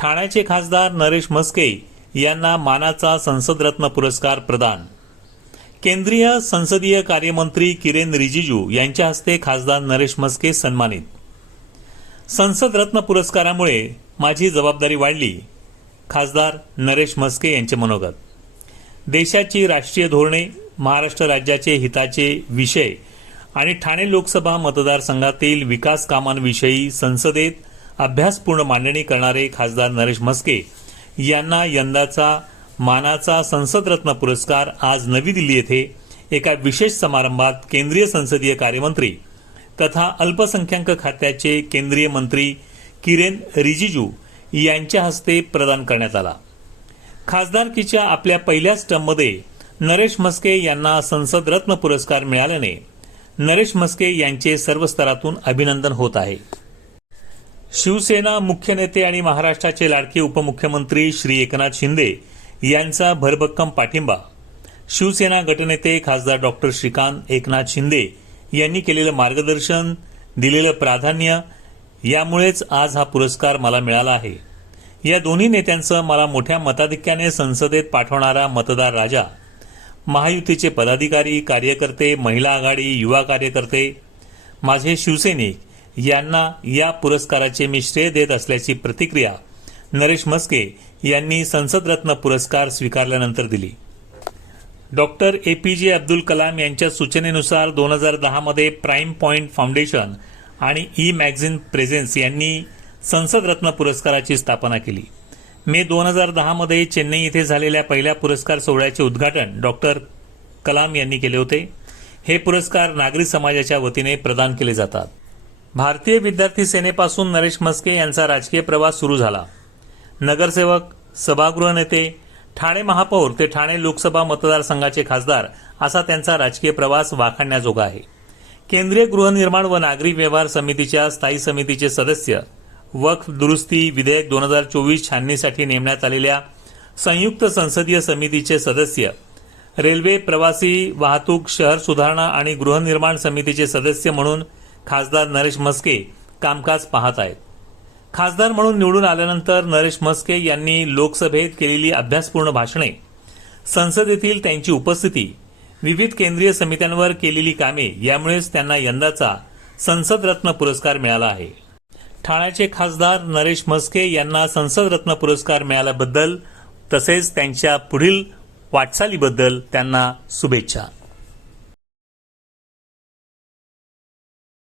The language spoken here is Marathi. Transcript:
ठाण्याचे खासदार नरेश म्हस्के यांना मानाचा संसदरत्न पुरस्कार प्रदान. केंद्रीय संसदीय कार्यमंत्री किरेन रिजिजू यांच्या हस्ते खासदार नरेश म्हस्के सन्मानित. संसदरत्न पुरस्कारामुळे माझी जबाबदारी वाढली खासदार नरेश म्हस्के यांचे मनोगत. देशाची राष्ट्रीय धोरणे महाराष्ट्र राज्याचे हिताचे विषय आणि ठाणे लोकसभा मतदारसंघातील विकास कामांविषयी संसदेत अभ्यासपूर्ण मांडणी करणारे खासदार नरेश म्हस्के यांना यंदाचा मानाचा संसदरत्न पुरस्कार आज नवी दिल्ली येथे एका विशेष समारंभात केंद्रीय संसदीय कार्यमंत्री तथा अल्पसंख्याक खात्याचे केंद्रीय मंत्री किरेन रिजिजू यांच्या हस्ते प्रदान करण्यात आला. खासदारकीच्या आपल्या पहिल्या स्टंपमध्ये नरेश म्हस्के यांना संसद रत्न पुरस्कार मिळाल्याने नरेश म्हस्के यांचे सर्व स्तरातून अभिनंदन होत आहे. शिवसेना मुख्य नेते आणि महाराष्ट्राचे लाडके उपमुख्यमंत्री श्री एकनाथ शिंदे यांचा भरभक्कम पाठिंबा. शिवसेना गटनेते खासदार डॉक्टर श्रीकांत एकनाथ शिंदे यांनी केलेलं मार्गदर्शन दिलेलं प्राधान्य यामुळेच आज हा पुरस्कार मला मिळाला आहे. या दोन्ही नेत्यांचं मला मोठ्या मताधिक्याने संसदेत पाठवणारा मतदार राजा महायुतीचे पदाधिकारी कार्यकर्ते महिला आघाडी युवा कार्यकर्ते माझे शिवसैनिक यांना या पुरस्काराचे मी श्रेय देत असल्याची प्रतिक्रिया नरेश मस्के यांनी संसदरत्न पुरस्कार स्वीकारल्यानंतर दिली. डॉक्टर ए पी जे अब्दुल कलाम यांच्या सूचनेनुसार दोन हजार दहामध्ये प्राईम पॉईंट फाउंडेशन आणि ई मॅगझिन प्रेझेन्स यांनी संसदरत्न पुरस्काराची स्थापना केली. मे दोन हजार दहामध्ये चेन्नई इथे झालेल्या पहिल्या पुरस्कार सोहळ्याचे उद्घाटन डॉक्टर कलाम यांनी केले होते. हे पुरस्कार नागरी समाजाच्या वतीने प्रदान केले जातात. भारतीय विद्यार्थी सेनेपासून नरेश म्हस्के यांचा राजकीय प्रवास सुरू झाला. नगरसेवक सभागृह नेते ठाणे महापौर ते ठाणे लोकसभा मतदारसंघाचे खासदार असा त्यांचा राजकीय प्रवास वाखाणण्याजोगा आहे. केंद्रीय गृहनिर्माण व नागरिक व्यवहार समितीच्या स्थायी समितीचे सदस्य वक्फ दुरुस्ती विधेयक दोन हजार चोवीस छाननीसाठी नेमण्यात आलेल्या संयुक्त संसदीय समितीचे सदस्य रेल्वे प्रवासी वाहतूक शहर सुधारणा आणि गृहनिर्माण समितीचे सदस्य म्हणून खासदार नरेश म्हस्के कामकाज पाहत आहेत. खासदार म्हणून निवडून आल्यानंतर नरेश म्हस्के यांनी लोकसभेत केलेली अभ्यासपूर्ण भाषणे संसदेतील त्यांची उपस्थिती विविध केंद्रीय समित्यांवर केलेली कामे यामुळेच त्यांना यंदाचा संसद रत्न पुरस्कार मिळाला आहे. ठाण्याचे खासदार नरेश म्हस्के यांना संसद रत्न पुरस्कार मिळाल्याबद्दल तसेच त्यांच्या पुढील वाटचालीबद्दल त्यांना शुभेच्छा.